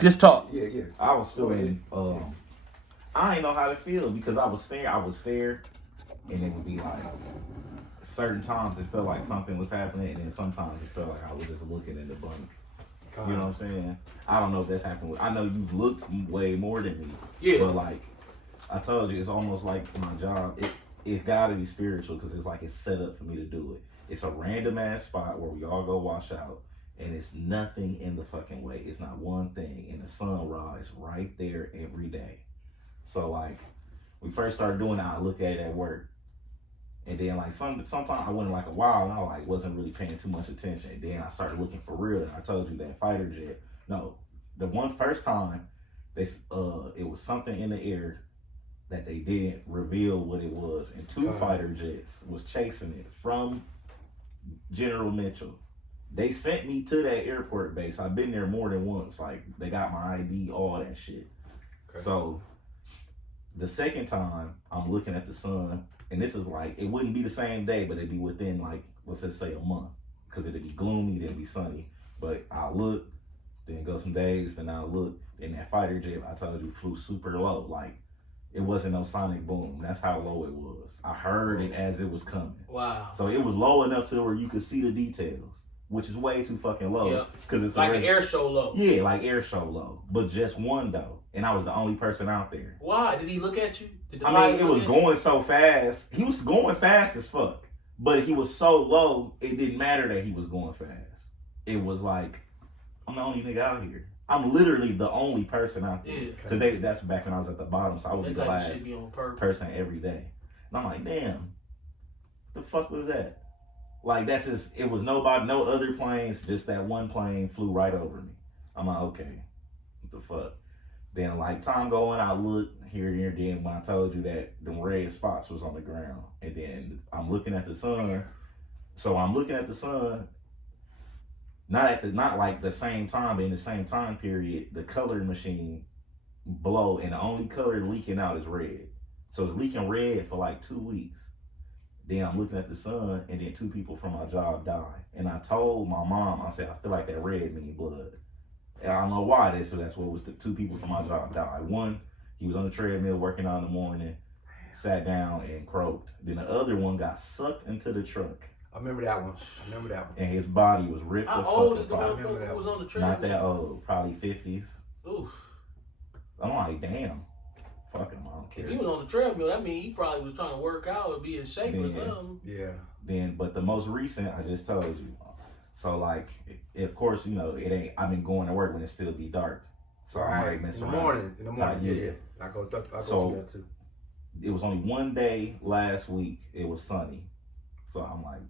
Just talk. Yeah. I was feeling. I didn't know how to feel because I was scared. I was scared, and it would be like certain times it felt like something was happening, and then sometimes it felt like I was just looking in the blank. You know what I'm saying? I don't know if that's happened with. I know you've looked way more than me. Yeah. But like I told you, it's almost like my job. It's got to be spiritual because it's like it's set up for me to do it. It's a random ass spot where we all go wash out, and it's nothing in the fucking way. It's not one thing, and the sun rise right there every day. So like, we first started doing that. I look at it at work, and then like sometimes I went like a while, and I like wasn't really paying too much attention. And then I started looking for real, and I told you that fighter jet. No, the one first time, it was something in the air that they didn't reveal what it was, and two fighter jets was chasing it from General Mitchell. They sent me to that airport base. I've been there more than once. Like they got my ID, all that shit. Okay. So the second time I'm looking at the sun, and this is like it wouldn't be the same day, but it'd be within like let's just say a month, because it'd be gloomy, then it'd be sunny. But I look, then go some days, then I look, and that fighter jet I told you flew super low, like. It wasn't no sonic boom. That's how low it was. I heard it as it was coming. Wow. So it was low enough to where you could see the details, which is way too fucking low. Yeah. Because it's like an air show low. Yeah, like air show low. But just one though. And I was the only person out there. Why? Did he look at you? I mean, it was going so fast. He was going fast as fuck. But he was so low, it didn't matter that he was going fast. It was like, I'm the only nigga out here. I'm literally the only person out there. Because that's back when I was at the bottom, so I would be the last person every day. And I'm like, damn, what the fuck was that? Like, that's just, it was nobody, no other planes, just that one plane flew right over me. I'm like, okay, what the fuck? Then, like, time going, I look here and there, then when I told you that them red spots was on the ground. And then I'm looking at the sun. So I'm looking at the sun. Not like the same time, but in the same time period, the color machine blow, and the only color leaking out is red. So it's leaking red for like 2 weeks. Then I'm looking at the sun, and then 2 people from my job die. And I told my mom, I said, I feel like that red means blood. And I don't know why that's what was the 2 people from my job died. One, he was on the treadmill working out in the morning, sat down and croaked. Then the other one got sucked into the truck. I remember that one. And his body was ripped. How old is the motherfucker who was on the treadmill? Not that old, probably 50s. Oof. I'm like, damn. Fuck him, I don't care. If he was on the treadmill, that means he probably was trying to work out or be in shape or something. Yeah. But the most recent, I just told you. So like, of course, you know, it ain't. I've been going to work when it still be dark. So I might mess around. In the morning. Yeah. I go through that too. It was only one day last week. It was sunny. So I'm like,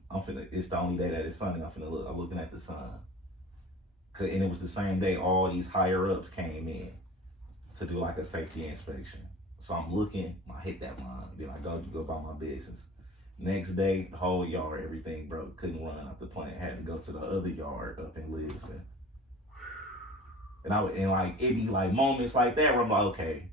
it's the only day that it's sunny. I'm looking at the sun. And it was the same day all these higher ups came in to do like a safety inspection. So I'm looking, I hit that line, then I go about my business. Next day, the whole yard, everything broke. Couldn't run out the plant. Had to go to the other yard up in Lisbon. And like, it be like moments like that where I'm like, okay,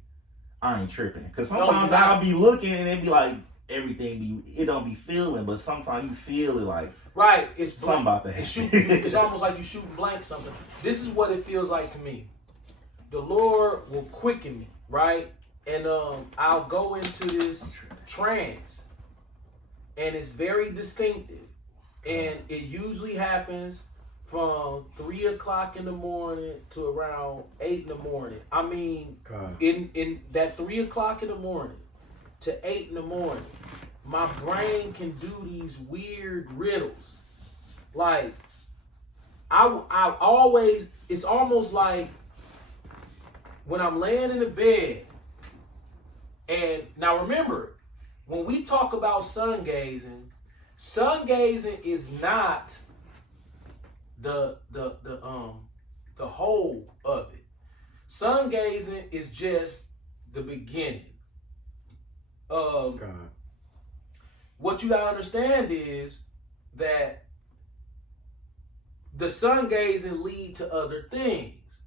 I ain't tripping. Cause sometimes I'll be looking and it be like, it don't be feeling, but sometimes you feel it like right. It's something about that. It's almost like you shooting blank something. This is what it feels like to me. The Lord will quicken me, right? And I'll go into this trance, and it's very distinctive, and it usually happens from 3 o'clock in the morning to around 8 in the morning. I mean, in that 3 o'clock in the morning to 8 in the morning, my brain can do these weird riddles. Like, I always, it's almost like when I'm laying in the bed, and now remember, when we talk about sun gazing is not the whole of it. Sun gazing is just the beginning. What you gotta understand is that the sun gazing lead to other things,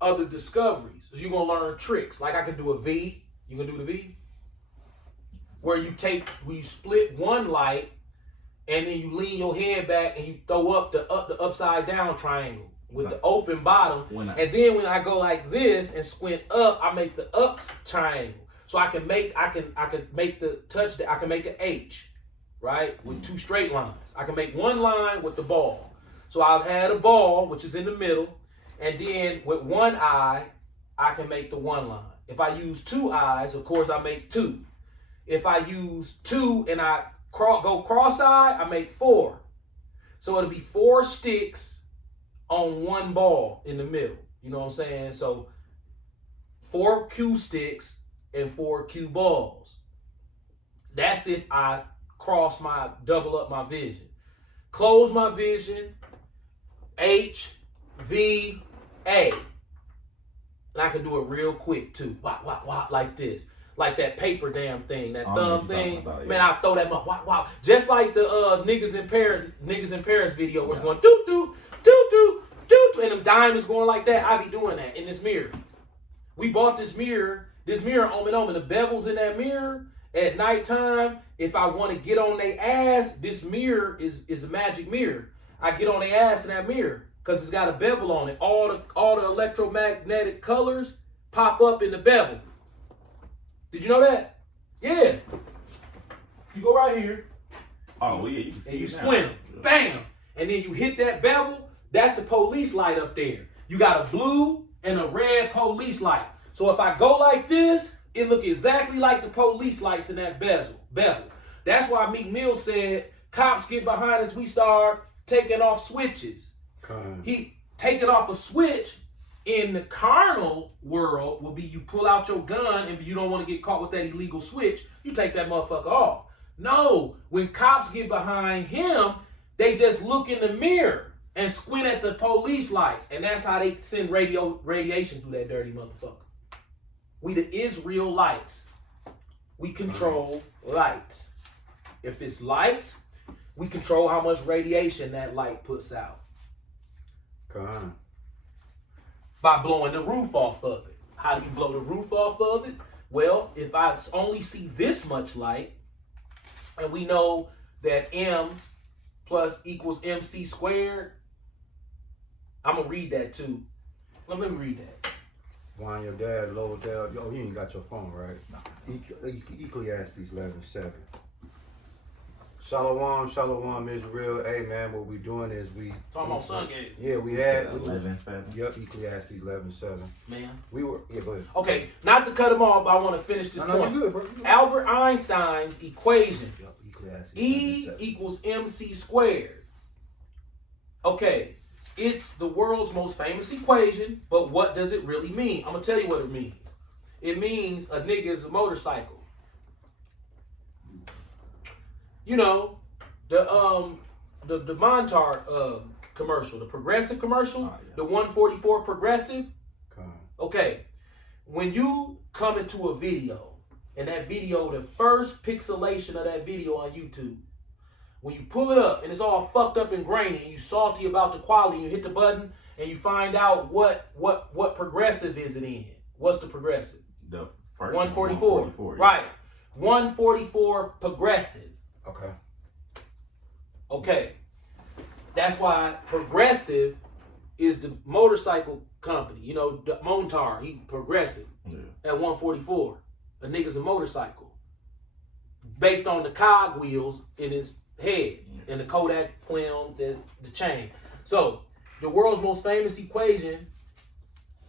other discoveries. So you're gonna learn tricks. Like I can do a V. You can do the V, where you split one light, and then you lean your head back and you throw up the upside down triangle. with the open bottom. And then when I go like this and squint up, I make the ups triangle. So I can make the touch. I can make an H, right, with two straight lines. I can make one line with the ball. So I've had a ball, which is in the middle, and then with one eye, I can make the one line. If I use two eyes, of course, I make two. If I use two and I go cross-eyed, I make four. So it'll be 4 sticks on one ball in the middle. You know what I'm saying? So 4 cue sticks and 4 cue balls. That's if I double up my vision. Close my vision, H, V, A. And I can do it real quick too. Wop, wop, wop, like this. Like that paper damn thing, that thumb thing. About, yeah. Man, I throw that much. Wop, wop. Just like the niggas in Paris video where it's going doo doo doo doo doo, and them diamonds going like that. I be doing that in this mirror. We bought this mirror on and the bevels in that mirror at nighttime. If I want to get on their ass, this mirror is a magic mirror. I get on their ass in that mirror because it's got a bevel on it. All the electromagnetic colors pop up in the bevel. Did you know that? Yeah. You go right here. Oh, yeah, you can see and you squint them. Yeah. Bam. And then you hit that bevel. That's the police light up there. You got a blue and a red police light. So if I go like this, it look exactly like the police lights in that bevel. That's why Meek Mill said, cops get behind us, we start taking off switches. He taking off a switch in the carnal world will be you pull out your gun and you don't want to get caught with that illegal switch, you take that motherfucker off. No, when cops get behind him, they just look in the mirror and squint at the police lights. And that's how they send radiation through that dirty motherfucker. We the Israel lights. We control lights. If it's lights, we control how much radiation that light puts out. Come on. By blowing the roof off of it. How do you blow the roof off of it? Well, if I only see this much light, and we know that M plus equals MC squared, I'm going to read that too. Let me read that. Why your dad, low dad, oh, you ain't got your phone, right? Ecclesiastes 11:7. Shalom, Israel. Hey, man, what we doing is talking about sun gaze. Yeah, we had 11:7. Yep, Ecclesiastes 11:7. Man, Yeah, go ahead. Okay, not to cut him off, but I want to finish this point. You're good, bro. Albert Einstein's equation. Yep, Ecclesiastes E 11:7. equals MC squared. Okay, it's the world's most famous equation, but what does it really mean? I'm gonna tell you what it means. It means a nigga is a motorcycle. You know, the Montar commercial, the Progressive commercial, the 144 Progressive. Okay, when you come into a video, and that video, the first pixelation of that video on YouTube, when you pull it up and it's all fucked up and grainy, and you salty about the quality, and you hit the button and you find out what progressive is it in? What's the progressive? The first 144. Right. 144 Progressive. Okay. That's why Progressive is the motorcycle company. You know, the Montar, he Progressive at 144. A nigga's a motorcycle. Based on the cog wheels in his head and the Kodak film, the chain. So, the world's most famous equation,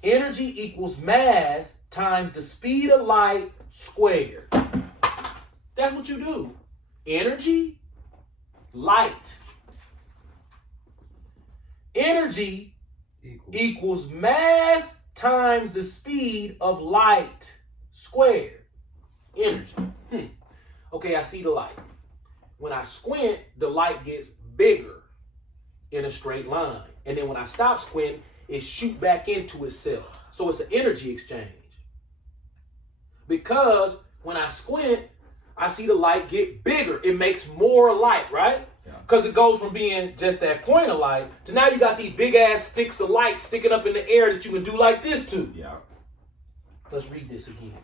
energy equals mass times the speed of light squared. That's what you do. Energy, light. Energy equals mass times the speed of light squared. Energy. Okay, I see the light. When I squint, the light gets bigger in a straight line. And then when I stop squinting, it shoots back into itself. So it's an energy exchange. Because when I squint, I see the light get bigger. It makes more light, right? Because it goes from being just that point of light to now you got these big ass sticks of light sticking up in the air that you can do like this to. Yeah. Let's read this again.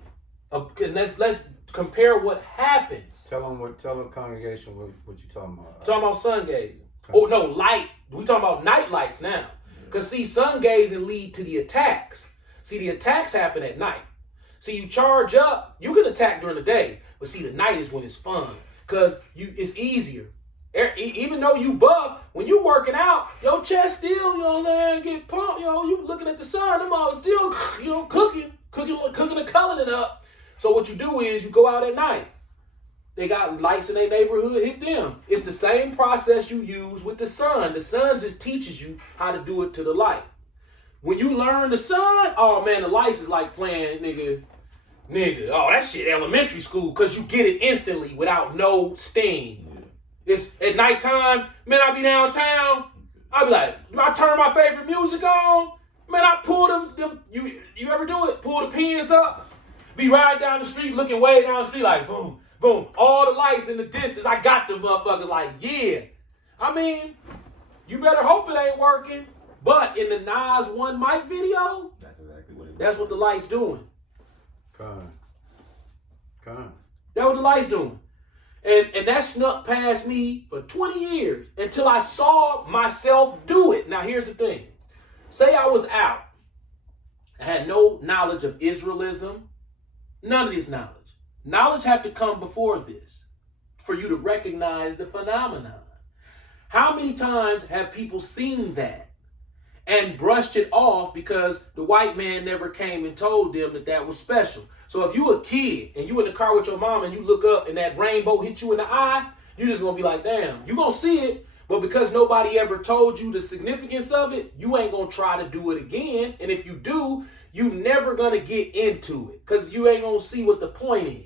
Okay, let's compare what happens. Tell the congregation what you talking about. Talking about sun gazing. Oh no, light. We talking about night lights now. Because see, sun gazing lead to the attacks. See, the attacks happen at night. See, you charge up, you can attack during the day, but see, the night is when it's fun. Because it's easier. Even though you buff, when you working out, your chest still, you know what I'm saying, get pumped, you looking at the sun, them all still, cooking and coloring it up. So what you do is you go out at night. They got lights in their neighborhood, hit them. It's the same process you use with the sun. The sun just teaches you how to do it to the light. When you learn the sun, oh man, the lights is like playing, nigga, oh, that shit elementary school, because you get it instantly without no sting. It's at nighttime, man, I be downtown, I be like, I turn my favorite music on, man, I pull them you ever do it? Pull the pins up, be riding down the street, looking way down the street like, boom, boom, all the lights in the distance, I got them motherfuckers like, yeah. I mean, you better hope it ain't working, but in the Nas One Mic video, That's exactly what it is. that's what the light's doing. Con. That's what the light's doing. And that snuck past me for 20 years until I saw myself do it. Now, here's the thing. Say I was out. I had no knowledge of Israelism. None of this knowledge. Knowledge have to come before this for you to recognize the phenomenon. How many times have people seen that and brushed it off because the white man never came and told them that that was special? So if you a kid and you in the car with your mom and you look up and that rainbow hit you in the eye, you just gonna be like, damn, you gonna see it, but because nobody ever told you the significance of it, you ain't gonna try to do it again. And if you do, you never gonna get into it because you ain't gonna see what the point is.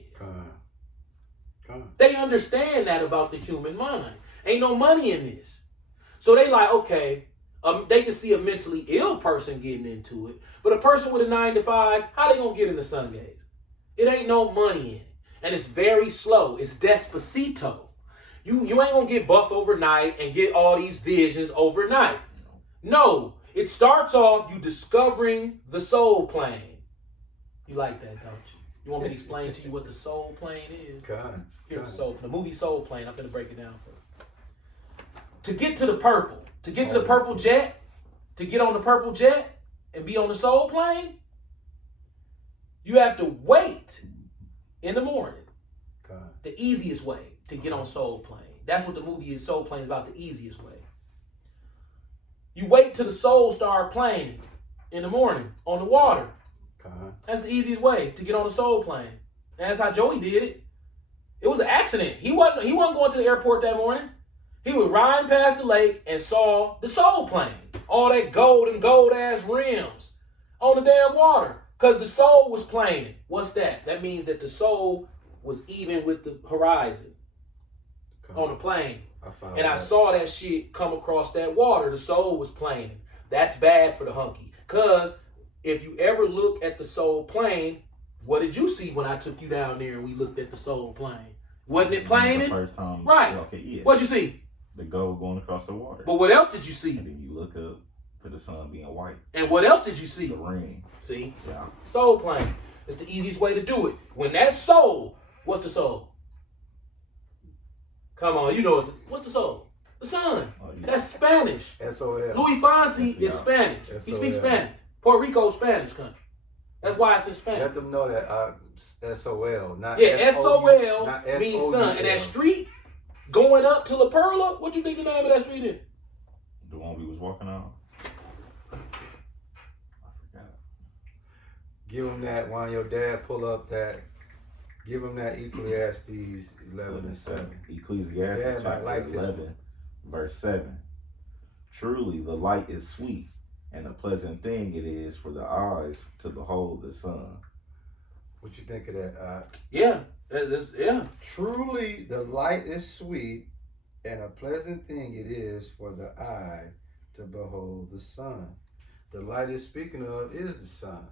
They understand that about the human mind. Ain't no money in this. So they like, okay, they can see a mentally ill person getting into it, but a person with a 9 to 5, how they gonna get in the sun gaze? It ain't no money in it. And it's very slow. It's Despacito. You ain't gonna get buff overnight and get all these visions overnight. No, it starts off you discovering the soul plane. You like that, don't you? You want me to explain to you what the soul plane is? Here's the movie Soul Plane. I'm gonna break it down for you. To get to the purple, the purple jet, to get on the purple jet and be on the soul plane, you have to wait in the morning. The easiest way to get on soul plane. That's what the movie is. Soul Plane is about, the easiest way. You wait till the soul start playing in the morning on the water. That's the easiest way to get on the soul plane. And that's how Joey did it. It was an accident. He wasn't going to the airport that morning. He was riding past the lake and saw the soul plane. All that gold and gold ass rims on the damn water. Because the soul was planing. What's that? That means that the soul was even with the horizon on the plane. I saw that shit come across that water. The soul was planing. That's bad for the hunky. Because if you ever look at the soul plane, what did you see when I took you down there and we looked at the soul plane? Wasn't it planing? The first time. Right. Okay, yeah. What'd you see? The gold going across the water. But what else did you see? And then you look up to the sun being white. And what else did you see? The ring. See? Yeah. Soul plane. It's the easiest way to do it. When that soul, what's the soul? Come on, you know it. What's the soul? The sun. Oh, yeah. That's Spanish. SOL. Louis Fonsi is Spanish. He speaks Spanish. Puerto Rico is Spanish country. That's why it's in Spanish. Let them know that SOL, not SOL means sun. And that street going up to La Perla, what you think the name of that street is? The one we was walking on? I forgot. Give him that while your dad pull up that. Give him that Ecclesiastes 11 and 7. Ecclesiastes chapter 11, verse 7. Truly the light is sweet, and a pleasant thing it is for the eyes to behold the sun. What you think of that? Yeah. Truly the light is sweet, and a pleasant thing it is for the eye to behold the sun. The light is speaking of is the sun.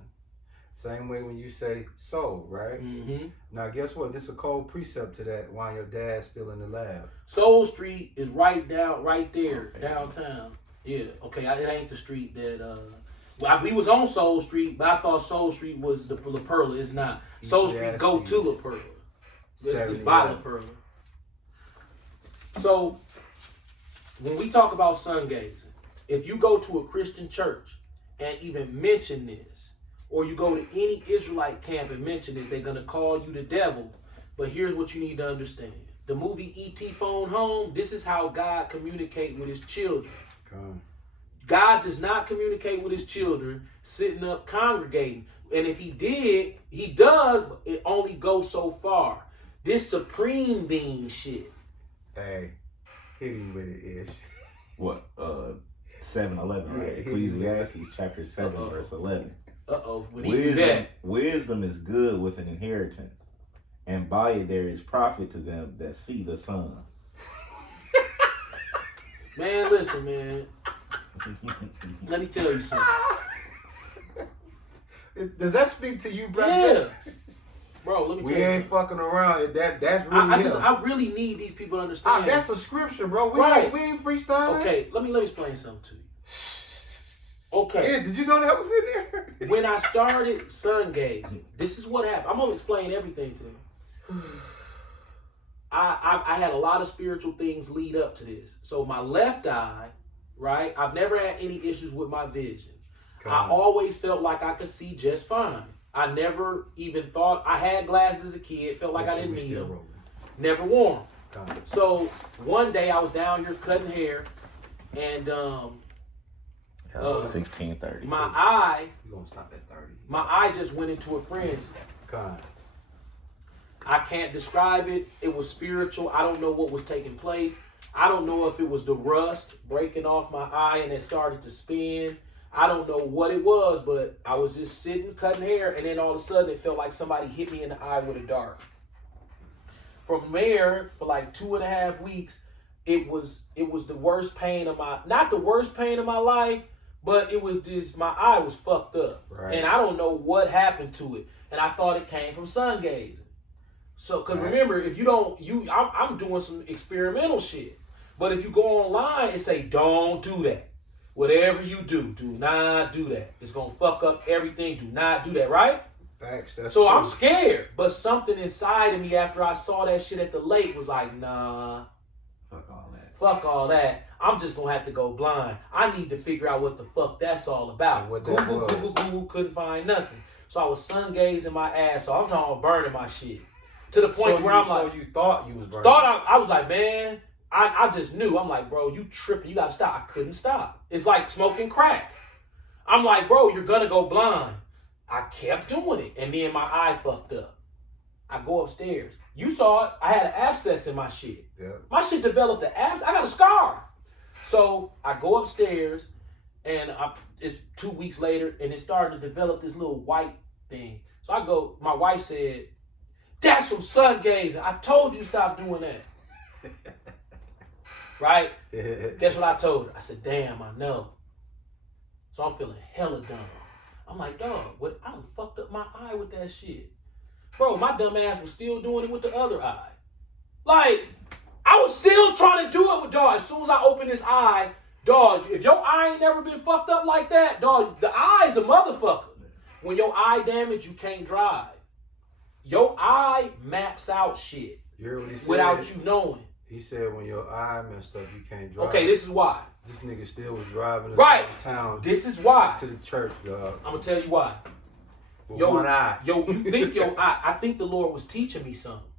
Same way when you say soul, right? Mm-hmm. Now, guess what? This is a cold precept to that while your dad's still in the lab. Soul Street is right there, downtown. Yeah, okay, it ain't the street that, we was on Soul Street, but I thought Soul Street was the La Perla. It's not. Soul Street go to La Perla. This is by La Perla. So, when we talk about sun gazing, if you go to a Christian church and even mention this, or you go to any Israelite camp and mention this, they're going to call you the devil. But here's what you need to understand. The movie E.T. Phone Home, this is how God communicates with his children. God does not communicate with his children sitting up congregating. And if he did, he does, but it only goes so far. This supreme being shit. Hey, hit him with it, Ish. What? 7:11, right? Ecclesiastes chapter 7, verse 11. When he do that. Wisdom is good with an inheritance, and by it there is profit to them that see the sun. Man, listen, man. Let me tell you something. Does that speak to you, bro? Yeah. Bro, let me tell We you ain't something. fucking around. That's really I really need these people to understand. that's a scripture, bro. We ain't freestyling. Okay, let me explain something to you. Okay. Did you know that was in there? When I started sun gazing, this is what happened. I'm gonna explain everything to you. I had a lot of spiritual things lead up to this. So my left eye, right? I've never had any issues with my vision. I always felt like I could see just fine. I never even thought I had glasses as a kid. Felt like I didn't need them. Never wore them. So one day I was down here cutting hair, and 16:30. my eye. We're gonna stop at 30. My eye just went into a frenzy. I can't describe it. It was spiritual. I don't know what was taking place. I don't know if it was the rust breaking off my eye and it started to spin. I don't know what it was, but I was just sitting cutting hair, and then all of a sudden it felt like somebody hit me in the eye with a dart. From there, for like 2.5 weeks, it was the worst pain of not the worst pain of my life, but it was just, my eye was fucked up. Right. And I don't know what happened to it. And I thought it came from sun gazing. So, cause remember, if you don't, I'm doing some experimental shit. But if you go online and say, don't do that. Whatever you do not do that. It's gonna fuck up everything. Do not do that, right? Facts. That's so true. I'm scared. But something inside of me after I saw that shit at the lake was like, nah. Fuck all that. Fuck all that. I'm just gonna have to go blind. I need to figure out what the fuck that's all about. What that was. Google, couldn't find nothing. So I was sun gazing my ass off. I'm talking about burning my shit. To the point where I'm like, so you thought you was burning. I was like, man, I just knew. I'm like, bro, you tripping. You got to stop. I couldn't stop. It's like smoking crack. I'm like, bro, you're going to go blind. I kept doing it. And then my eye fucked up. I go upstairs. You saw it. I had an abscess in my shit. Yeah. My shit developed an abscess. I got a scar. So I go upstairs, and it's 2 weeks later, and it started to develop this little white thing. So I go, my wife said, that's from sun gazing. I told you to stop doing that. Right? Guess what I told her? I said, damn, I know. So I'm feeling hella dumb. I'm like, dog, what? I done fucked up my eye with that shit. Bro, my dumb ass was still doing it with the other eye. Like, I was still trying to do it with dog. As soon as I open this eye, dog, if your eye ain't never been fucked up like that, dog, the eye's a motherfucker. When your eye damaged, you can't drive. Your eye maps out shit. You heard what he said? Without you knowing. He said when your eye messed up, you can't drive. Okay, this is why. This nigga still was driving us Right. town. This is why. To the church, dog. I'm gonna tell you why. With one eye. You think your eye? I think the Lord was teaching me something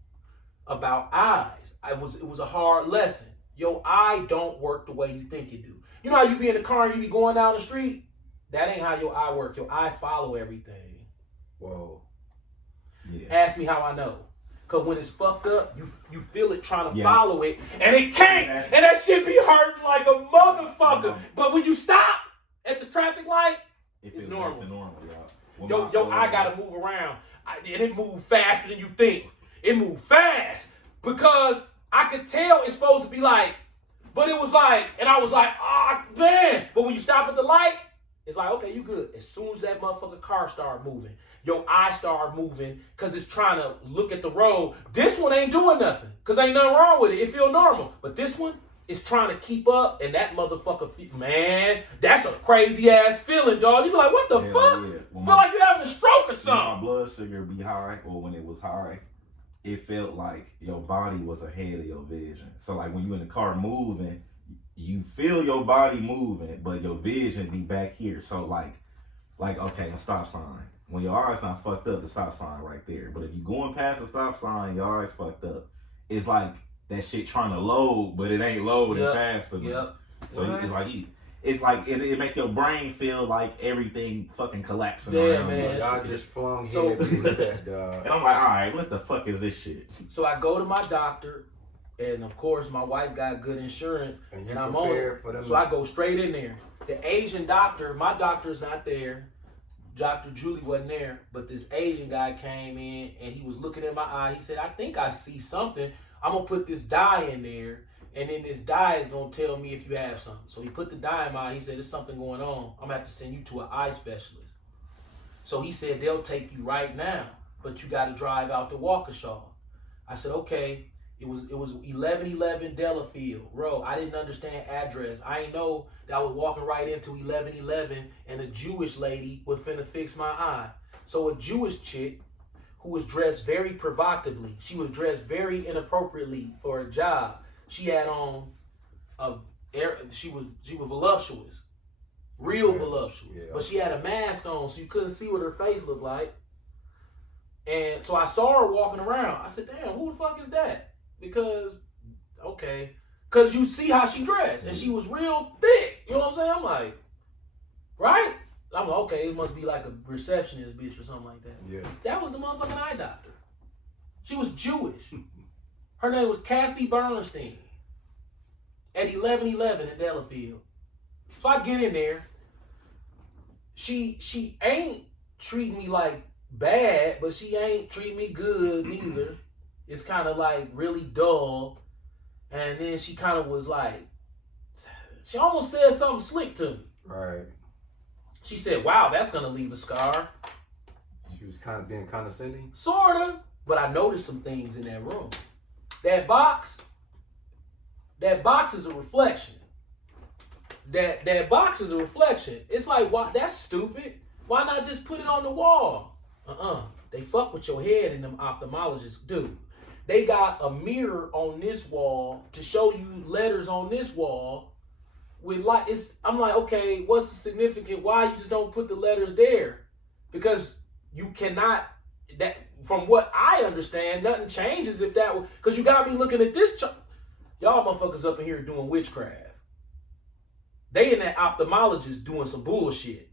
about eyes. It was a hard lesson. Your eye don't work the way you think it do. You know how you be in the car and you be going down the street? That ain't how your eye work. Your eye follow everything. Whoa. Yeah. Ask me how I know. Cause when it's fucked up, you feel it trying to follow it, and it can't, and that shit be hurting like a motherfucker. But when you stop at the traffic light, it's normal. Your eye gotta move around, and it move faster than you think. It moved fast because I could tell it's supposed to be like, but it was like, and I was like, man. But when you stop at the light, it's like, okay, you good. As soon as that motherfucking car start moving, your eye start moving because it's trying to look at the road. This one ain't doing nothing because ain't nothing wrong with it. It feel normal. But this one is trying to keep up, and that motherfucker, man, that's a crazy ass feeling, dog. You be like, what the fuck? Yeah. Feel like you're having a stroke or something. My blood sugar be high, or when it was high, it felt like your body was ahead of your vision. So like when you in the car moving, you feel your body moving, but your vision be back here. So like okay, a stop sign. When your eyes not fucked up, the stop sign right there. But if you going past the stop sign, your eyes fucked up. It's like that shit trying to load, but it ain't loading fast enough. Yep. So it's like it make your brain feel like everything fucking collapsing Yeah, around man. you. Y'all just flung So- head with that, dog. And I'm like, all right, what the fuck is this shit? So I go to my doctor, and of course my wife got good insurance, And, and I'm on it. for them. So I go straight in there. The Asian doctor, my doctor's not there. Dr. Julie wasn't there, but this Asian guy came in and he was looking at my eye. He said, I think I see something. I'm going to put this dye in there, and then this dye is going to tell me if you have something. So he put the dye in my eye. He said, there's something going on. I'm going to have to send you to an eye specialist. So he said, they'll take you right now, but you got to drive out to Waukesha. I said, okay. It was 1111 Delafield Road. I didn't understand address. I didn't know that I was walking right into 1111 and a Jewish lady was finna fix my eye. So a Jewish chick who was dressed very provocatively. She was dressed very inappropriately for a job. She had on she was voluptuous, real voluptuous, Yeah. but she had a mask on, so you couldn't see what her face looked like. And so I saw her walking around. I said, "Damn, who the fuck is that?" Because you see how she dressed, and she was real thick. You know what I'm saying? I'm like, right? I'm like, okay, it must be like a receptionist bitch or something like that. Yeah. That was the motherfucking eye doctor. She was Jewish. Her name was Kathy Bernstein at 1111 in Delafield. So I get in there. She ain't treating me like bad, but she ain't treating me good neither. It's kind of like really dull. And then she kind of was like, she almost said something slick to me. Right. She said, wow, that's going to leave a scar. She was kind of being condescending. Sort of. But I noticed some things in that room. That box is a reflection. That box is a reflection. It's like, why? That's stupid. Why not just put it on the wall? They fuck with your head and them ophthalmologists do. They got a mirror on this wall to show you letters on this wall with like I'm like, okay, what's the significance? Why you just don't put the letters there? Because you cannot, that from what I understand, nothing changes if that was, because you got me looking at this y'all motherfuckers up in here doing witchcraft. They and that ophthalmologist doing some bullshit.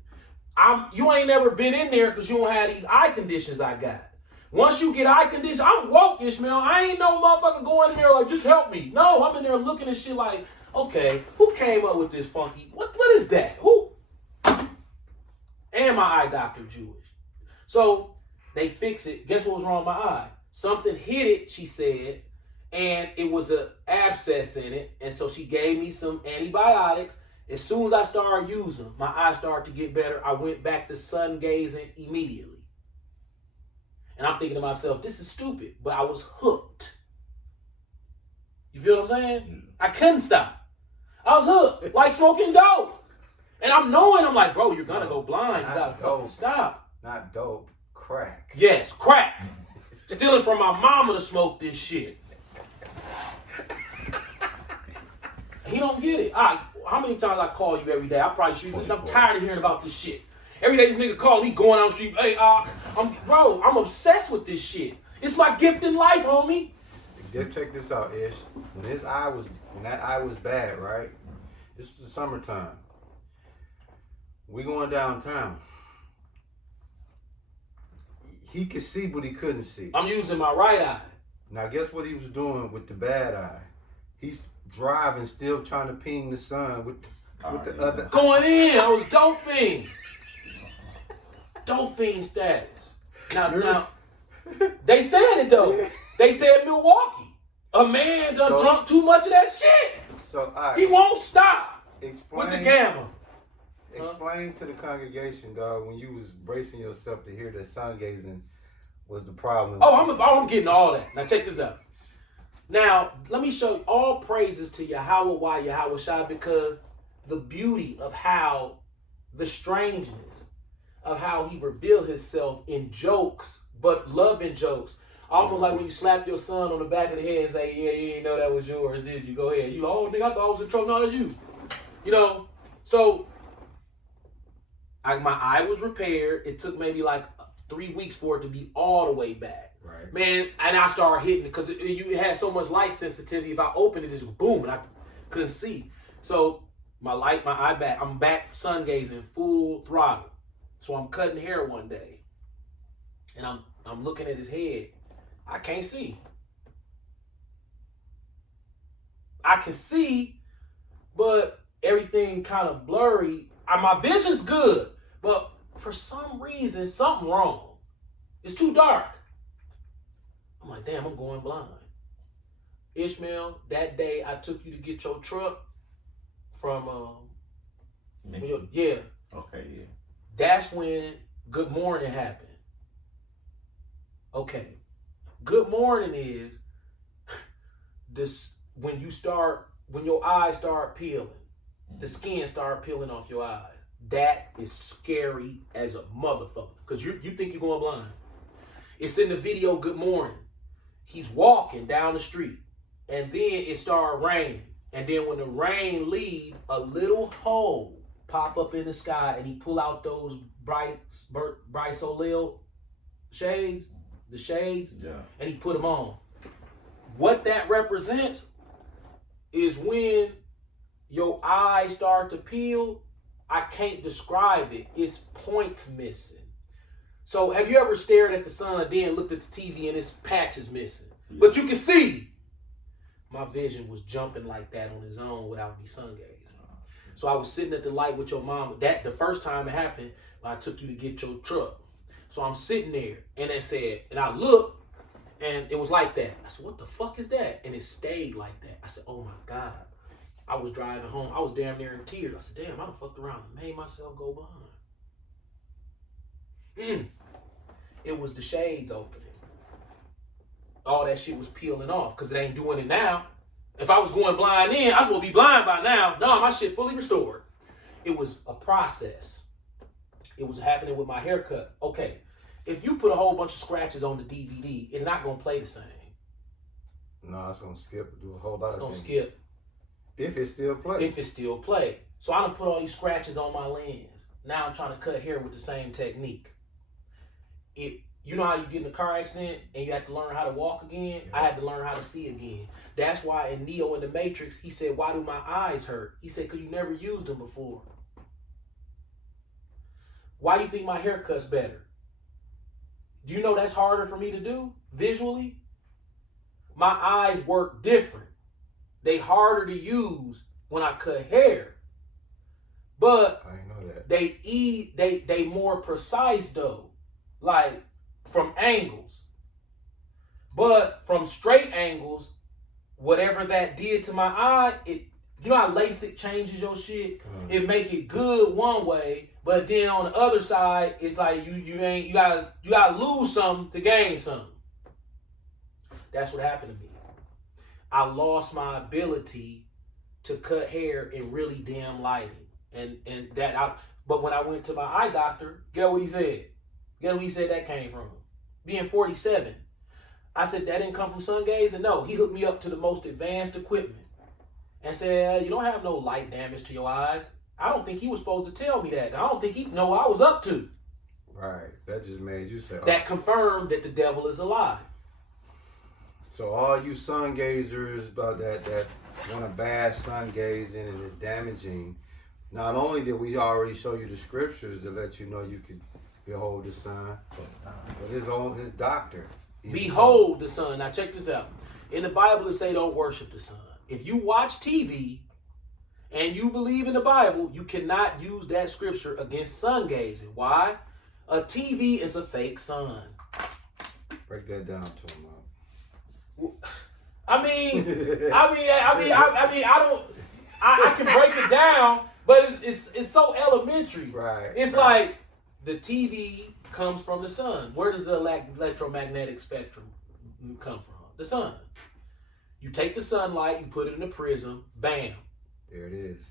You ain't never been in there because you don't have these eye conditions I got. Once you get eye conditions, I'm woke, Ishmael. I ain't no motherfucker going in there like, just help me. No, I'm in there looking at shit like, okay, who came up with this funky? What is that? Who? And my eye doctor Jewish. So they fix it. Guess what was wrong with my eye? Something hit it, she said, and it was an abscess in it. And so she gave me some antibiotics. As soon as I started using them, my eyes started to get better. I went back to sun gazing immediately. And I'm thinking to myself, this is stupid, but I was hooked. You feel what I'm saying? I couldn't stop. I was hooked, like smoking dope. And I'm like, bro, you're gonna go blind. You gotta fucking stop. Not dope, crack. Yes, crack. Stealing from my mama to smoke this shit. He don't get it. How many times I call you every day? I probably should. I'm tired of hearing about this shit. Every day this nigga calling me going down the street. Hey, I'm obsessed with this shit. It's my gift in life, homie. Just check this out, Ish. When that eye was bad, right? This was the summertime. We going downtown. He could see, but he couldn't see. I'm using my right eye. Now, guess what he was doing with the bad eye? He's driving, still trying to ping the sun with the other. Going in. I was dope fiend. Dope fiend status. Now, they said it though. They said Milwaukee. A man done drunk too much of that shit. So he won't stop explain, with the gamma. Explain to the congregation, dog, when you was bracing yourself to hear that sun gazing was the problem. I'm getting all that. Now check this out. Now, let me show you all praises to Yahweh Yahweh Shai, because the beauty of how, the strangeness of how he revealed himself in jokes, but loving jokes. Almost like when you slap your son on the back of the head and say, yeah, you didn't know that was yours, did you? Go ahead. You, oh, nigga, I thought I was in trouble. No, that's you. You know, so my eye was repaired. It took maybe like 3 weeks for it to be all the way back. Right. Man, and I started hitting it because it had so much light sensitivity. If I opened it, it just boom, and I couldn't see. So my eye back. I'm back sun gazing full throttle. So I'm cutting hair one day, and I'm looking at his head. I can't see. I can see, but everything kind of blurry. My vision's good, but for some reason, something wrong. It's too dark. I'm like, damn, I'm going blind. Ishmael, that day I took you to get your truck from yeah. Okay, yeah. That's when Good Morning happened. Okay. Good morning is this when your eyes start peeling, the skin start peeling off your eyes. That is scary as a motherfucker. Because you think you're going blind. It's in the video Good Morning. He's walking down the street. And then it started raining. And then when the rain leaves, a little hole pop up in the sky and he pull out those bright Soleil shades, the shades, Yeah. and he put them on. What that represents is when your eyes start to peel. I can't describe it. It's points missing. So have you ever stared at the sun, then looked at the TV and its patches missing? Yeah. But you can see. My vision was jumping like that on its own without me sun gazing. So I was sitting at the light with your mom. That the first time it happened, I took you to get your truck. So I'm sitting there, and it said, and I looked, and it was like that. I said, what the fuck is that? And it stayed like that. I said, oh my God. I was driving home. I was damn near in tears. I said, damn, I done fucked around and made myself go blind. It was the shades opening. All that shit was peeling off because it ain't doing it now. If I was going blind then, I was supposed to be blind by now. No, my shit fully restored. It was a process. It was happening with my haircut. Okay, if you put a whole bunch of scratches on the DVD, it's not going to play the same. No, it's going to skip, do a whole lot of things. It's going to skip. If it still plays. If it still play. So I done put all these scratches on my lens. Now I'm trying to cut hair with the same technique. You know how you get in a car accident and you have to learn how to walk again? Yeah. I had to learn how to see again. That's why in Neo in the Matrix, he said, why do my eyes hurt? He said, because you never used them before. Why do you think my haircut's better? Do you know that's harder for me to do visually? My eyes work different. They harder to use when I cut hair. But I didn't know that. They more precise though. Like from angles. But from straight angles, whatever that did to my eye, you know how LASIK changes your shit? It make it good one way, but then on the other side, it's like you gotta lose something to gain something. That's what happened to me. I lost my ability to cut hair in really dim lighting. But when I went to my eye doctor, guess what he said? Guess where he said that came from? Being 47. I said, that didn't come from sun gazing? No, he hooked me up to the most advanced equipment and said, you don't have no light damage to your eyes. I don't think he was supposed to tell me that. I don't think he knew what I was up to. Right. That just made you say, oh. That confirmed that the devil is alive. So all you sun gazers about that want to bash sun gazing and it's damaging, not only did we already show you the scriptures to let you know you could behold the sun, but his doctor. Behold the sun. Now check this out. In the Bible it say don't worship the sun. If you watch TV and you believe in the Bible, you cannot use that scripture against sun gazing. Why? A TV is a fake sun. Break that down to him, Mom. I can break it down, but it's so elementary. Right. It's right. like the TV comes from the sun. Where does the electromagnetic spectrum come from? The sun. You take the sunlight, you put it in a prism, bam. There it is.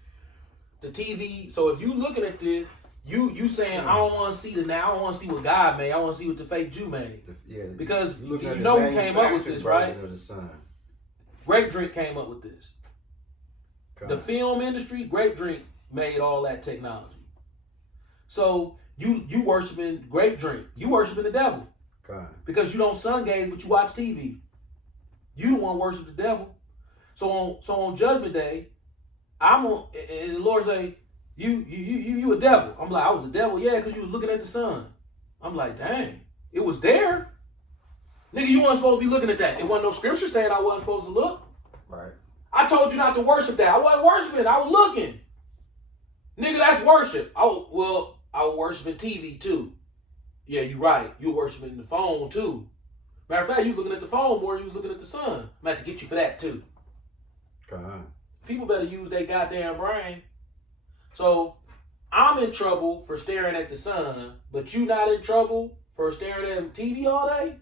The TV, so if you looking at this, You saying I don't want to see I don't want to see what God made. I want to see what the fake Jew made. Because looking you at know the who came up with this, right? manufactured version of the sun. Grape Drink came up with this. The God. film industry, Grape Drink made all that technology. So you worshiping Grape Drink. You worshiping the devil. God. Because you don't sun gaze, but you watch TV. You the one worship the devil. So on Judgment Day, and the Lord say, you a devil. I'm like, I was a devil, yeah, because you was looking at the sun. I'm like, dang, it was there. Nigga, you weren't supposed to be looking at that. It wasn't no scripture saying I wasn't supposed to look. Right. I told you not to worship that. I wasn't worshiping, I was looking. Nigga, that's worship. Oh, well, I was worshiping TV too. Yeah, you're right. You were worshiping the phone too. Matter of fact, you was looking at the phone more than you was looking at the sun. I'm about to get you for that too. God. People better use their goddamn brain. So I'm in trouble for staring at the sun, but you not in trouble for staring at TV all day?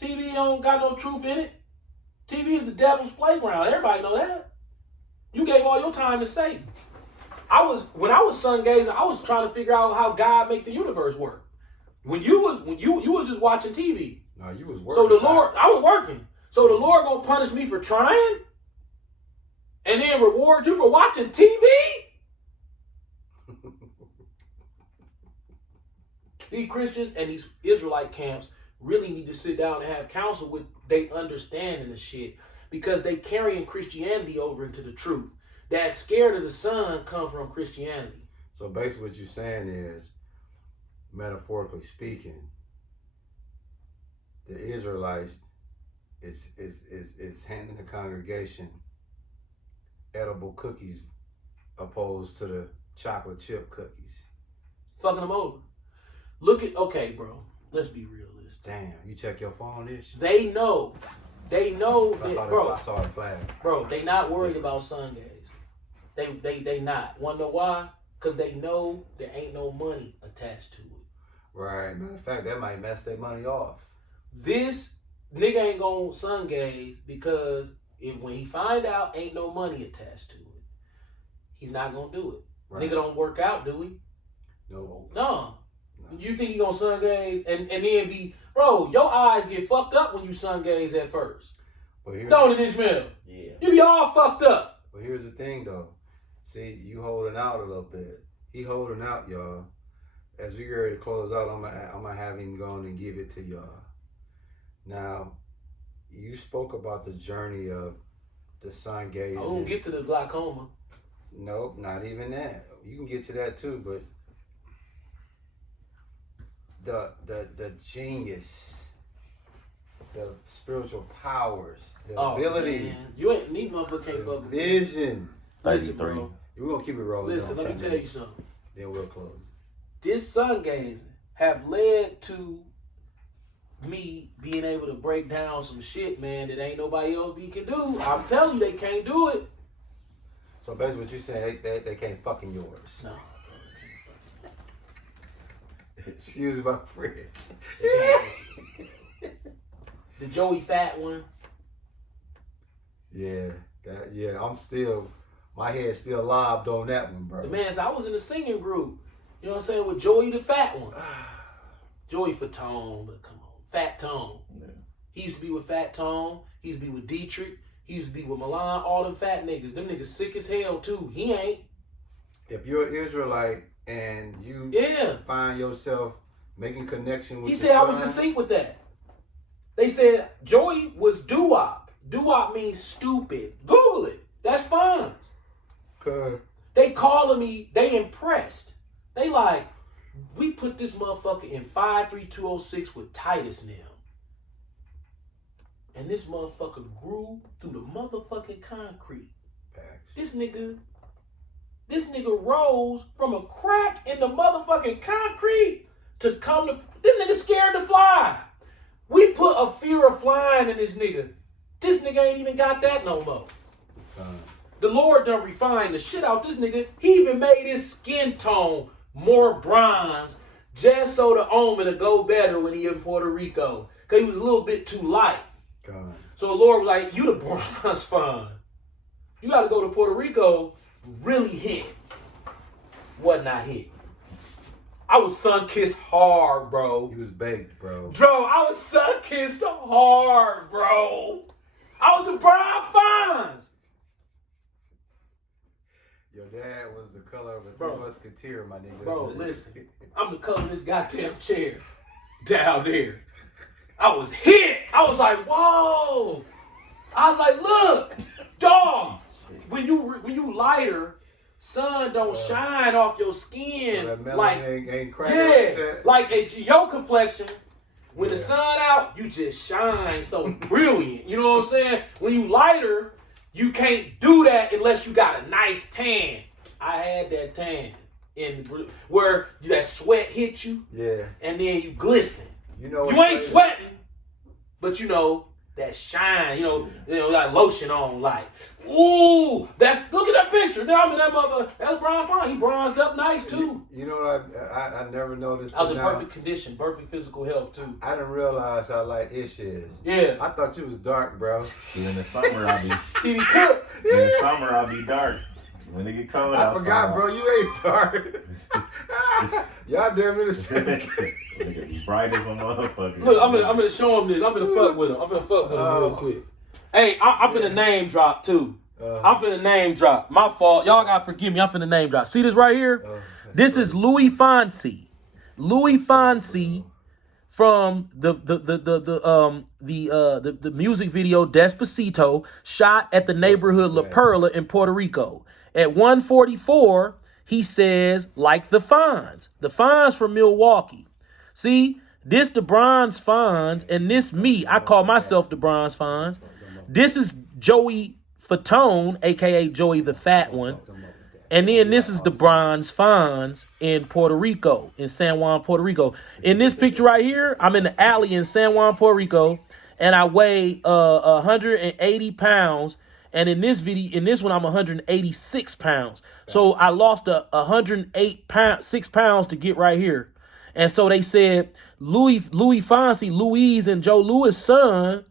TV don't got no truth in it. TV is the devil's playground. Everybody know that. You gave all your time to Satan. When I was sun gazing, I was trying to figure out how God make the universe work. When you was just watching TV. No, you was working. So the Lord, I was working. So the Lord gonna punish me for trying? And then reward you for watching TV? These Christians and these Israelite camps really need to sit down and have counsel with they understanding the shit, because they carrying Christianity over into the truth. That scared of the sun come from Christianity. So basically what you're saying is, metaphorically speaking, the Israelites is handing the congregation edible cookies opposed to the chocolate chip cookies. Fucking them over. Okay, bro, let's be realistic. Damn, you check your phone, ish. They know that, bro. I saw the flag. Bro, they not worried about sun gaze. They not. Wanna know why? Because they know there ain't no money attached to it. Right. Matter of fact, that might mess their money off. This nigga ain't gonna sun gaze because when he find out ain't no money attached to it, he's not gonna do it. Right. Nigga don't work out, do we? No. You think he gonna sun gaze and then be, bro, your eyes get fucked up when you sun gaze at first. Don't it, Ishmael? Yeah. You be all fucked up. But here's the thing, though. See, you holding out a little bit. He holding out, y'all. As we get ready to close out, I'm gonna have him go on and give it to y'all. Now, you spoke about the journey of the sun gazing. I won't get to the glaucoma. Nope, not even that. You can get to that too, but the genius, the spiritual powers, the ability, man. You ain't need motherfucker can't fuck with vision. Listen, 33. bro. We're gonna keep it rolling. Listen, let me tell you something. Then we'll close. This sun gazing have led to me being able to break down some shit, man, that ain't nobody else can do. I'm telling you, they can't do it. So basically, what you're saying, they can't fucking yours. No. Excuse my French. The Joey Fat one. Yeah, my head's still lobbed on that one, bro. The man said I was in a singing group. You know what I'm saying? With Joey the Fat one. Joey Fatone, but come on. Fat Tone. Yeah. He used to be with Fat Tone. He used to be with Dietrich. He used to be with Milan. All them fat niggas. Them niggas sick as hell too. He ain't. If you're an Israelite and you find yourself making connection with he said I was in sync with that. They said Joey was doo-wop. Doo-wop means stupid. Google it. That's fine. They calling me, they impressed. They like, we put this motherfucker in 53206 with Titus and them. And this motherfucker grew through the motherfucking concrete. This nigga rose from a crack in the motherfucking concrete to come to, this nigga scared to fly. We put a fear of flying in this nigga. This nigga ain't even got that no more. The Lord done refined the shit out this nigga. He even made his skin tone more bronze just so the omen to go better when he in Puerto Rico. Because he was a little bit too light. So the Lord was like, you the bronze fine. You got to go to Puerto Rico, really hit. Wasn't I hit? I was sun-kissed hard, bro. He was baked, bro. Bro, I was sun-kissed hard, bro. I was the Brian Fines. Your dad was the color of a Bro. Three Musketeer, my nigga. Bro, listen. I'm the color of this goddamn chair down there. I was hit. I was like, whoa. I was like, look, dog. When you lighter, sun don't shine off your skin So that like ain't cracking like that. like your complexion. When the sun out, you just shine so brilliant. You know what I'm saying? When you lighter, you can't do that unless you got a nice tan. I had that tan where that sweat hit you, Yeah. and then you glisten. You know You ain't sweating, but you know that shine. You know, like lotion on. Like, ooh, look at that picture. Now I'm in that mother. That's Brian Fine. He bronzed up nice too. You know what I never noticed. I was in now. perfect condition, perfect physical health too. I didn't realize how light Ish is. Yeah. I thought you was dark, bro. See, in the summer, I'll be He be cooked. in the summer I'll be dark. When it get cold I outside, forgot, bro. You ain't dark. Y'all damn near the same. Nigga be bright as a motherfucker. Look, I'm gonna show him this. I'm gonna fuck with him. I'm gonna fuck with him real quick. Hey, I'm finna name drop too. I'm finna name drop. My fault. Y'all gotta forgive me. I'm finna name drop. See this right here? This is Louis Fonsi. Louis Fonsi from the music video Despacito, shot at the neighborhood La Perla in Puerto Rico. At 1:44, he says, like the Fonz. The Fonz from Milwaukee. See, this the Bronze Fonz, and this me. I call myself the Bronze Fonz. This is Joey Fatone, aka Joey the Fat One. And then this is the Bronze Fonz in Puerto Rico, in San Juan, Puerto Rico. In this picture right here, I'm in the alley in San Juan, Puerto Rico, and I weigh 180 pounds. And in this one, I'm 186 pounds. So I lost 6 pounds to get right here. And so they said Louis Fonsi, Louise and Joe Louis' son,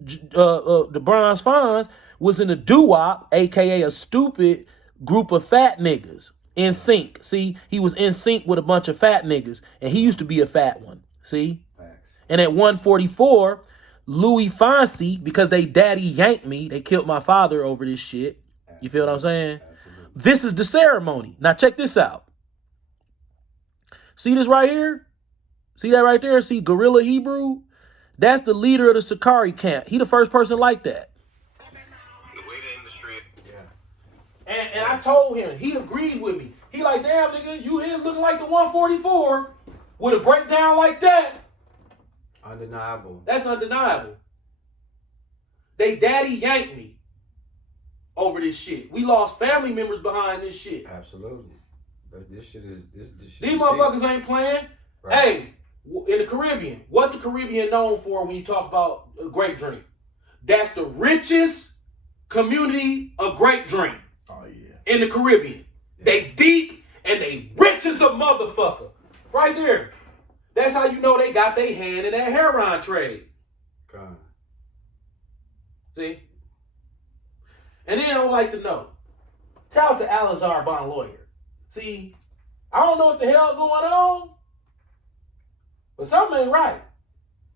the Bronze Fonz, was in a doo-wop, aka a stupid group of fat niggas in sync. See, he was in sync with a bunch of fat niggas, and he used to be a fat one. See? Facts. And at 1:44, Louis Fonsi, because they daddy yanked me, they killed my father over this shit. You feel what I'm saying? Absolutely. This is the ceremony. Now check this out. See this right here? See that right there? See Gorilla Hebrew? That's the leader of the Sakari camp. He the first person like that. The way the industry. Yeah. And I told him, he agreed with me. He like, damn nigga, you is looking like the 144 with a breakdown like that. Undeniable. That's undeniable. They daddy yanked me over this shit. We lost family members behind this shit. Absolutely. But this shit is this shit. These is motherfuckers deep. ain't playing. Right. Hey, in the Caribbean, what the Caribbean known for when you talk about a grape drink? That's the richest community of grape drink Oh yeah. in the Caribbean. Yeah. They deep and they rich as a motherfucker. Right there. That's how you know they got their hand in that heroin trade. Con. See? And then I would like to know, shout out to Alizar Bond Lawyer. See, I don't know what the hell going on, but something ain't right.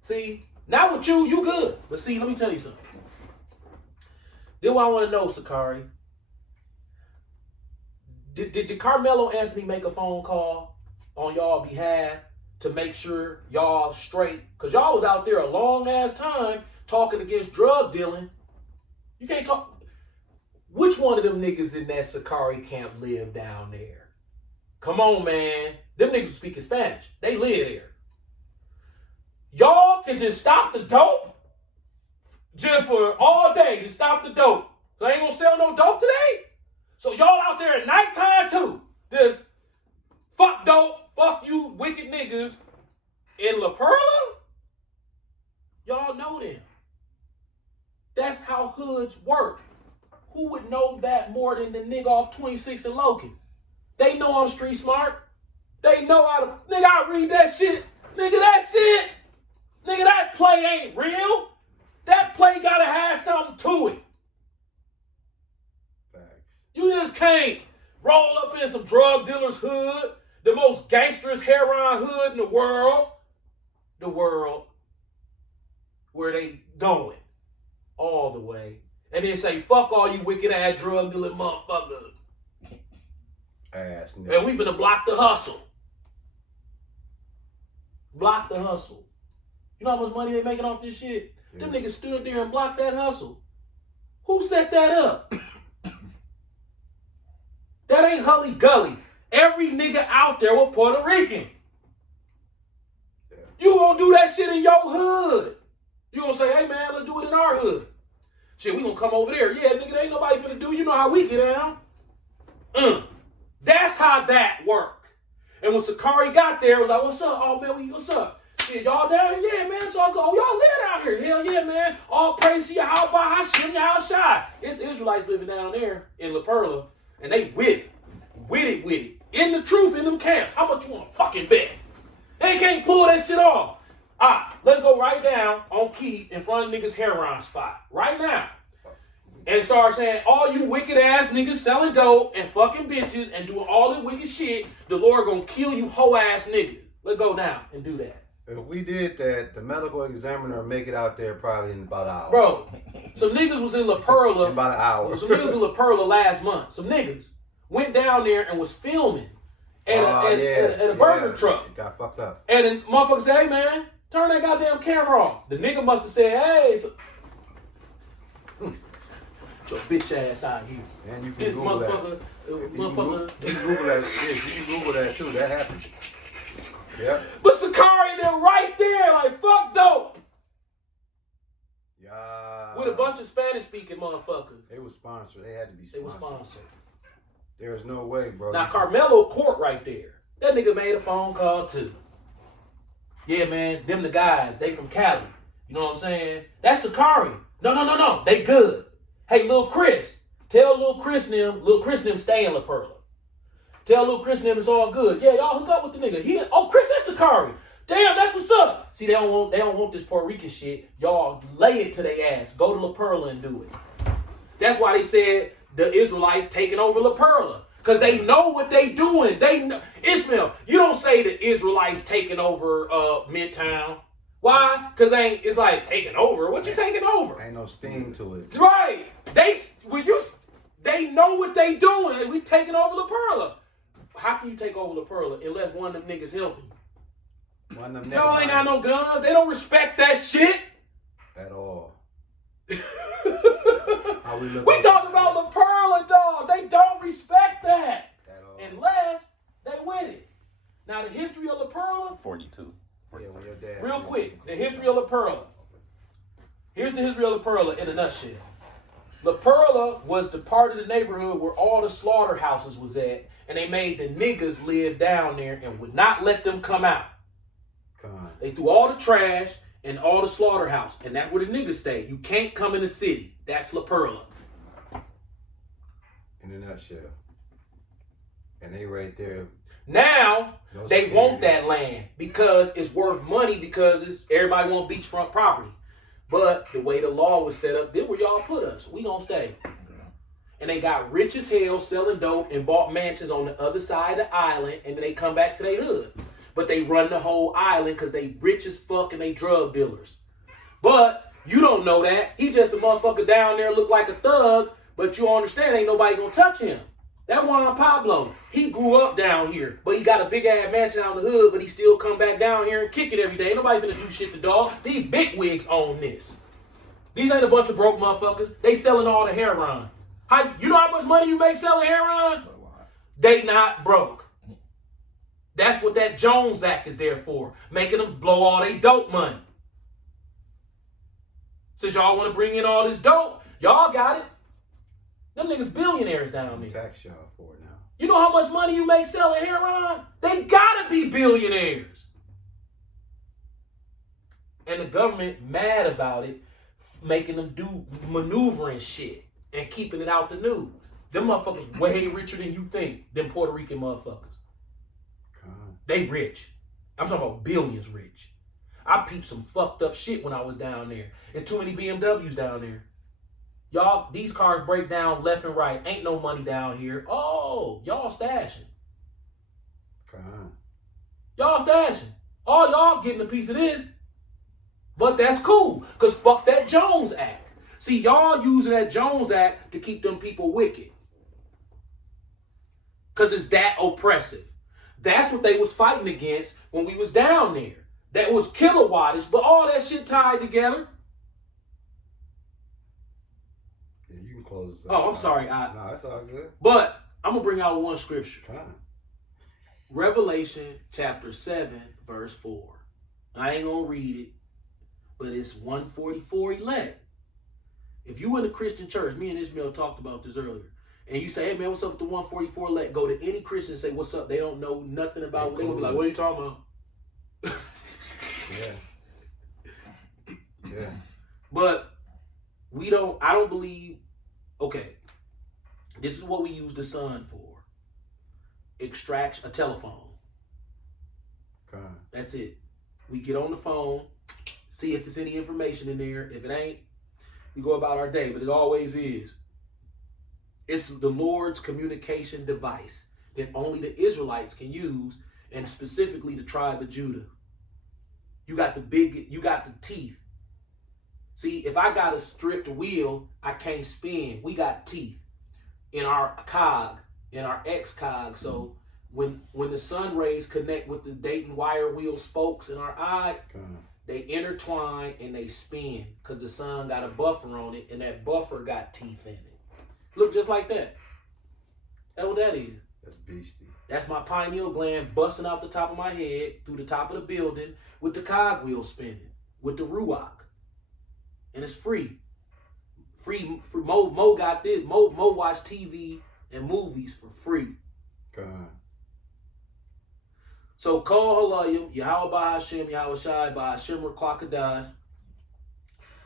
See, not with you, you good. But see, let me tell you something. Then what I want to know, Sakari, did Carmelo Anthony make a phone call on y'all behalf to make sure y'all straight? Because y'all was out there a long ass time talking against drug dealing. You can't talk. Which one of them niggas in that Sakari camp live down there? Come on, man. Them niggas speaking Spanish. They live there. Y'all can just stop the dope just for all day. Just stop the dope. So I ain't gonna sell no dope today. So y'all out there at nighttime too. Just fuck dope, fuck you wicked niggas in La Perla. Y'all know them. That's how hoods work. Who would know that more than the nigga off 26 and Logan? They know I'm street smart. They know how to, nigga, I read that shit. Nigga, that shit. Nigga, that play ain't real. That play gotta have something to it. Facts. You just can't roll up in some drug dealer's hood The most gangsterous heroin hood in the world. Where they going. All the way. And then say, fuck all you wicked ass drug dealing motherfuckers. Ass nigga. And we finna block the hustle. Block the hustle. You know how much money they making off this shit? Yeah. Them niggas stood there and blocked that hustle. Who set that up? That ain't Hully Gully. Every nigga out there was Puerto Rican. Yeah. You gonna do that shit in your hood. You gonna say, hey man, let's do it in our hood. Shit, we gonna come over there. Yeah, nigga, there ain't nobody finna do. You know how we get down. That's how that work. And when Sakari got there, it was like, what's up? Oh man, what's up? Shit, y'all down here? Yeah, man. So I go, oh, y'all live down here. Hell yeah, man. All praise to Yahweh, Hashem, Yahushai. It's Israelites living down there in La Perla, and they with it. With it. In the truth, in them camps. How much you want to fucking bet? They can't pull that shit off. Let's go right down on Keith in front of niggas' heroin spot. Right now. And start saying, all you wicked ass niggas selling dope and fucking bitches and doing all this wicked shit, the Lord gonna kill you hoe ass niggas. Let's go down and do that. If we did that, the medical examiner would make it out there probably in about an hour. Bro, some niggas was in La Perla. In about an hour. Some niggas in La Perla last month. Some niggas went down there and was filming at a burger truck. It got fucked up. And the motherfucker said, hey man, turn that goddamn camera off. The nigga must have said, hey, get your bitch ass out here. And you can This Google that. motherfucker, You can Google that. Yeah, you can Google that too. That happened. Yep. But Sakari and them right there, like, fuck dope. Yeah. With a bunch of Spanish speaking motherfuckers. They was sponsored. They had to be sponsored. They were sponsored. There's no way, bro. Now, Carmelo Court right there. That nigga made a phone call too. Yeah, man, them the guys. They from Cali. You know what I'm saying? That's Sakari. No. They good. Hey, Lil Chris. Tell Lil Chris them stay in La Perla. Tell Lil Chris them it's all good. Yeah, y'all hook up with the nigga. Chris is Sakari. Damn, that's what's up. See, they don't want this Puerto Rican shit. Y'all lay it to their ass. Go to La Perla and do it. That's why they said the Israelites taking over La Perla. Because they know what they doing. They know. Ishmael, you don't say the Israelites taking over Midtown. Why? Because it's like taking over. What you taking over? Ain't no steam to it. Right. They know what they doing. We taking over La Perla. How can you take over La Perla unless one of them niggas helping you? One of them Y'all ain't niggas got no guns. They don't respect that shit. at all. We We talking about La Perla, dog. They don't respect that at all. unless they with it. Now the history of La Perla, 42. Yeah, when your dad- real quick. The history of La Perla. Here's the history of La Perla in a nutshell. La Perla was the part of the neighborhood where all the slaughterhouses was at, and they made the niggas live down there and would not let them come out. Come on. They threw all the trash and all the slaughterhouse, and that's where the niggas stay. You can't come in the city. That's La Perla. In a nutshell. And they right there. Now No they security. want that land because it's worth money because everybody want beachfront property. But the way the law was set up, then where y'all put us, we gonna stay. And they got rich as hell selling dope and bought mansions on the other side of the island, and then they come back to their hood. But they run the whole island because they rich as fuck and they drug dealers. But you don't know that. He just a motherfucker down there look like a thug, but you understand ain't nobody gonna touch him. That Juan Pablo, he grew up down here, but he got a big ass mansion out in the hood, but he still come back down here and kick it every day. Ain't nobody finna do shit to dog. These big wigs own this. These ain't a bunch of broke motherfuckers. They selling all the heroin. You know how much money you make selling heroin? They not broke. That's what that Jones Act is there for, making them blow all they dope money. Since y'all want to bring in all this dope, y'all got it. Them niggas billionaires down there. Tax y'all for it now. You know how much money you make selling heroin? They gotta be billionaires. And the government mad about it, making them do maneuvering shit and keeping it out the news. Them motherfuckers way richer than you think, them Puerto Rican motherfuckers. Come on. They rich. I'm talking about billions rich. I peeped some fucked up shit when I was down there. There's too many BMWs down there. Y'all, these cars break down left and right. Ain't no money down here. Oh, y'all stashing. Come Con. Y'all stashing. All y'all getting a piece of this. But that's cool, because fuck that Jones Act. See, y'all using that Jones Act to keep them people wicked. Because it's that oppressive. That's what they was fighting against when we was down there. That was kilowattage, but all that shit tied together. Yeah, you can close this Oh, I'm sorry. No, that's all good. But I'm going to bring out one scripture. Con. Revelation chapter 7, verse 4. I ain't going to read it, but it's 144 elect. If you in a Christian church, me and Ishmael talked about this earlier, and you say, hey man, what's up with the 144 elect? Go to any Christian and say, what's up? They don't know nothing about what they will be like, what are you talking about? Yeah. Yeah. But I don't believe, okay, this is what we use the sun for. Extract a telephone. Con. That's it. We get on the phone, see if there's any information in there. If it ain't, we go about our day, but it always is. It's the Lord's communication device that only the Israelites can use, and specifically the tribe of Judah. You got the teeth. See, if I got a stripped wheel, I can't spin. We got teeth in our cog, in our X cog. So when the sun rays connect with the Dayton wire wheel spokes in our eye, Con. they intertwine and they spin because the sun got a buffer on it, and that buffer got teeth in it. Look just like that. That's what that is. That's beastie. That's my pineal gland busting out the top of my head through the top of the building with the cogwheel spinning, with the ruach. And it's free. Free. Mo got this. Mo watch TV and movies for free. Con. So call Halayim, Yahweh Bahashem, Yahweh Shai, Bahashem Kwakadash.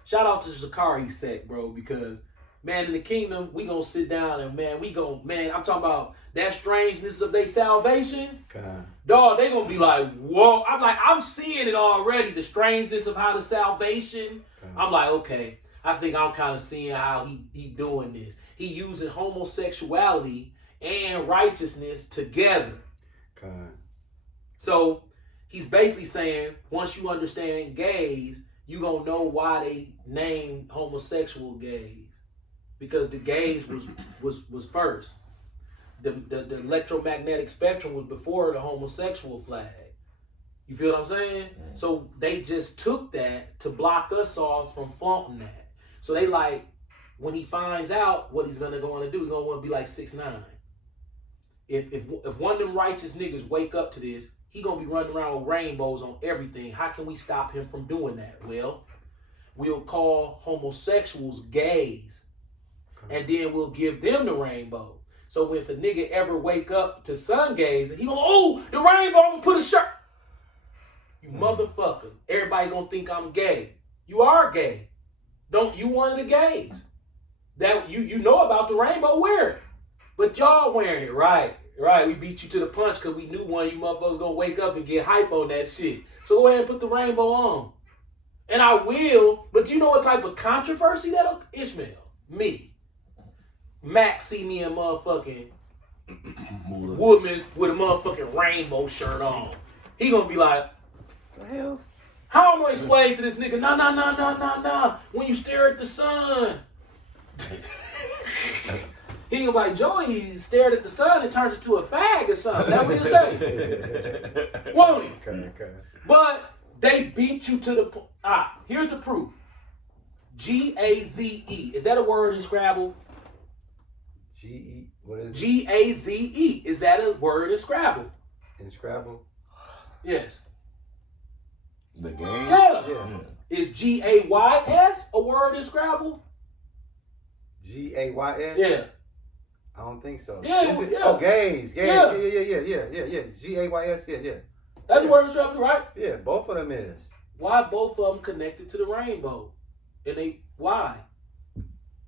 Shout out to Zakari Sect, bro, because man, in the kingdom, we gonna sit down and I'm talking about that strangeness of their salvation. Con. Dog, they gonna be like, whoa. I'm seeing it already, the strangeness of how the salvation. Con. I'm like, okay, I think I'm kind of seeing how he doing this. He using homosexuality and righteousness together. Con. So he's basically saying, once you understand gays, you gonna know why they named homosexual gays. Because the gays was first. The electromagnetic spectrum was before the homosexual flag. You feel what I'm saying? Mm. So they just took that to block us off from flaunting that. So they like, when he finds out what he's gonna go on to do, he's gonna want to be like 6ix9ine. If one of them righteous niggas wake up to this, he gonna be running around with rainbows on everything. How can we stop him from doing that? Well, we'll call homosexuals gays. And then we'll give them the rainbow. So if a nigga ever wake up to sun gaze and he go, oh, the rainbow, I'm gonna put a shirt. You motherfucker. Everybody gonna think I'm gay. You are gay. Don't you one of the gays? That you know about the rainbow, wear it. But y'all wearing it, right? Right, we beat you to the punch because we knew one of you motherfuckers gonna wake up and get hype on that shit. So go ahead and put the rainbow on. And I will, but you know what type of controversy that'll Ishmael? Me. Max see me in motherfucking Woodman's with a motherfucking rainbow shirt on. He gonna be like, The hell? how am I gonna explain to this nigga? Nah. When you stare at the sun. He gonna be like, Joey stared at the sun and turned into a fag or something. That's what he'll say. Won't he? Okay. But they beat you to the here's the proof. G-A-Z-E. Is that a word in Scrabble? G-E, what is it? G-A-Z-E. Is that a word in Scrabble? In Scrabble? Yes. The game? Yeah. Yeah. Is G-A-Y-S a word in Scrabble? G-A-Y-S? Yeah. I don't think so. Yeah, Is it? yeah. Oh, gays. Yeah. Yeah. G-A-Y-S, yeah. That's a word in Scrabble, right? Yeah, both of them is. Why both of them connected to the rainbow? And why?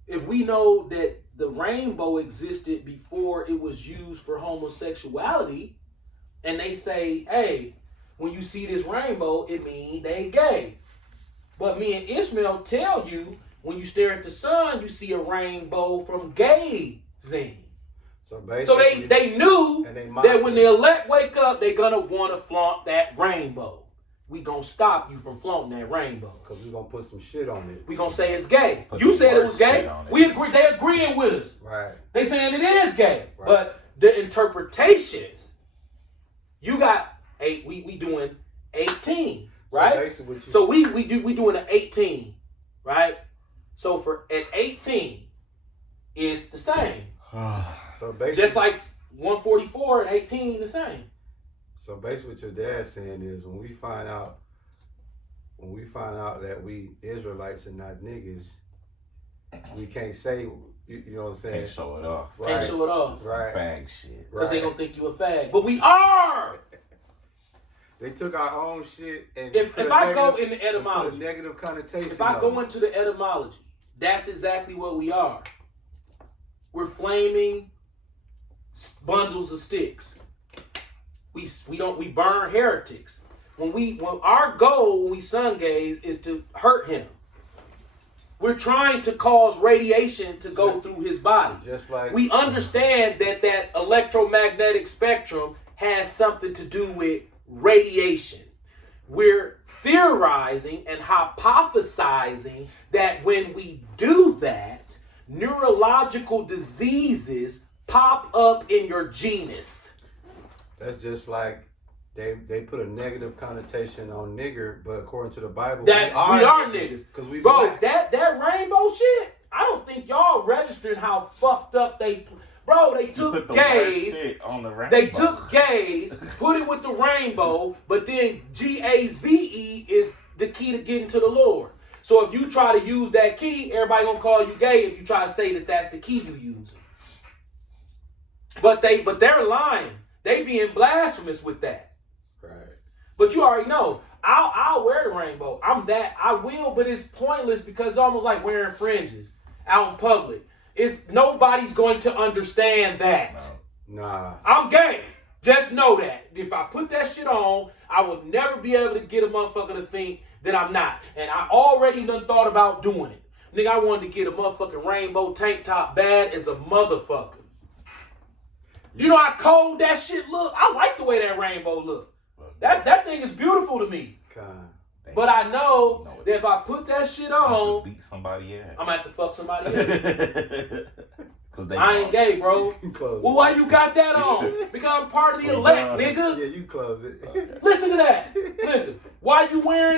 If we know that the rainbow existed before it was used for homosexuality, and they say, hey, when you see this rainbow, it means they gay. But me and Ishmael tell you, when you stare at the sun, you see a rainbow from gazing. So So basically, they knew and they that when the elect wake up, they're gonna want to flaunt that rainbow. We gonna stop you from flaunting that rainbow. because we're gonna put some shit on it. We gonna say it's gay. Put You the said it was worst gay. shit on it. We agree. They agreeing with us. Right. They saying it is gay. Right. But the interpretations, you got eight. We doing 18, right? So basically, what you So we doing an 18, right? So for an 18, it's the same. So basically, Just like 144 and 18, the same. So basically, what your dad's saying is when we find out that we Israelites and not niggas, we can't say, you know what I'm saying? Can't show it off. Right. Can't show it off. Right. Fag shit. Because they Right. gonna think you a fag. But we are. They took our own shit and If put a I go negative- in the put a etymology, negative connotation. if I on go it. into the etymology, that's exactly what we are. We're flaming bundles of sticks. We burn heretics. When our goal when we sun gaze is to hurt him. We're trying to cause radiation to go through his body. Just like We understand that electromagnetic spectrum has something to do with radiation. We're theorizing and hypothesizing that when we do that, neurological diseases pop up in your genus. that's just like they put a negative connotation on nigger, but according to the Bible, We are niggas. because we Bro, black. that rainbow shit, I don't think y'all registering how fucked up they... Bro, they You took put the worst gays... shit on the rainbow. They took gays, put it with the rainbow, but then GAZE is the key to getting to the Lord. So if you try to use that key, everybody gonna call you gay if you try to say that that's the key you using. But they're lying. They being blasphemous with that. Right. But you already know, I'll wear the rainbow. I will, but it's pointless because it's almost like wearing fringes out in public. Nobody's going to understand that. No. Nah. I'm gay. Just know that. If I put that shit on, I would never be able to get a motherfucker to think that I'm not. And I already done thought about doing it. Nigga, I wanted to get a motherfucking rainbow tank top bad as a motherfucker. You know how cold that shit look? I like the way that rainbow look. That thing is beautiful to me. Con. But I know that if I put that shit on, beat somebody ass. I'm gonna have to fuck somebody else. Cause they I ain't gay, bro. Close Well, it. why you got that on? Because I'm part of the elect, nigga. Yeah, you close it. Listen to that. Listen. Why you wearing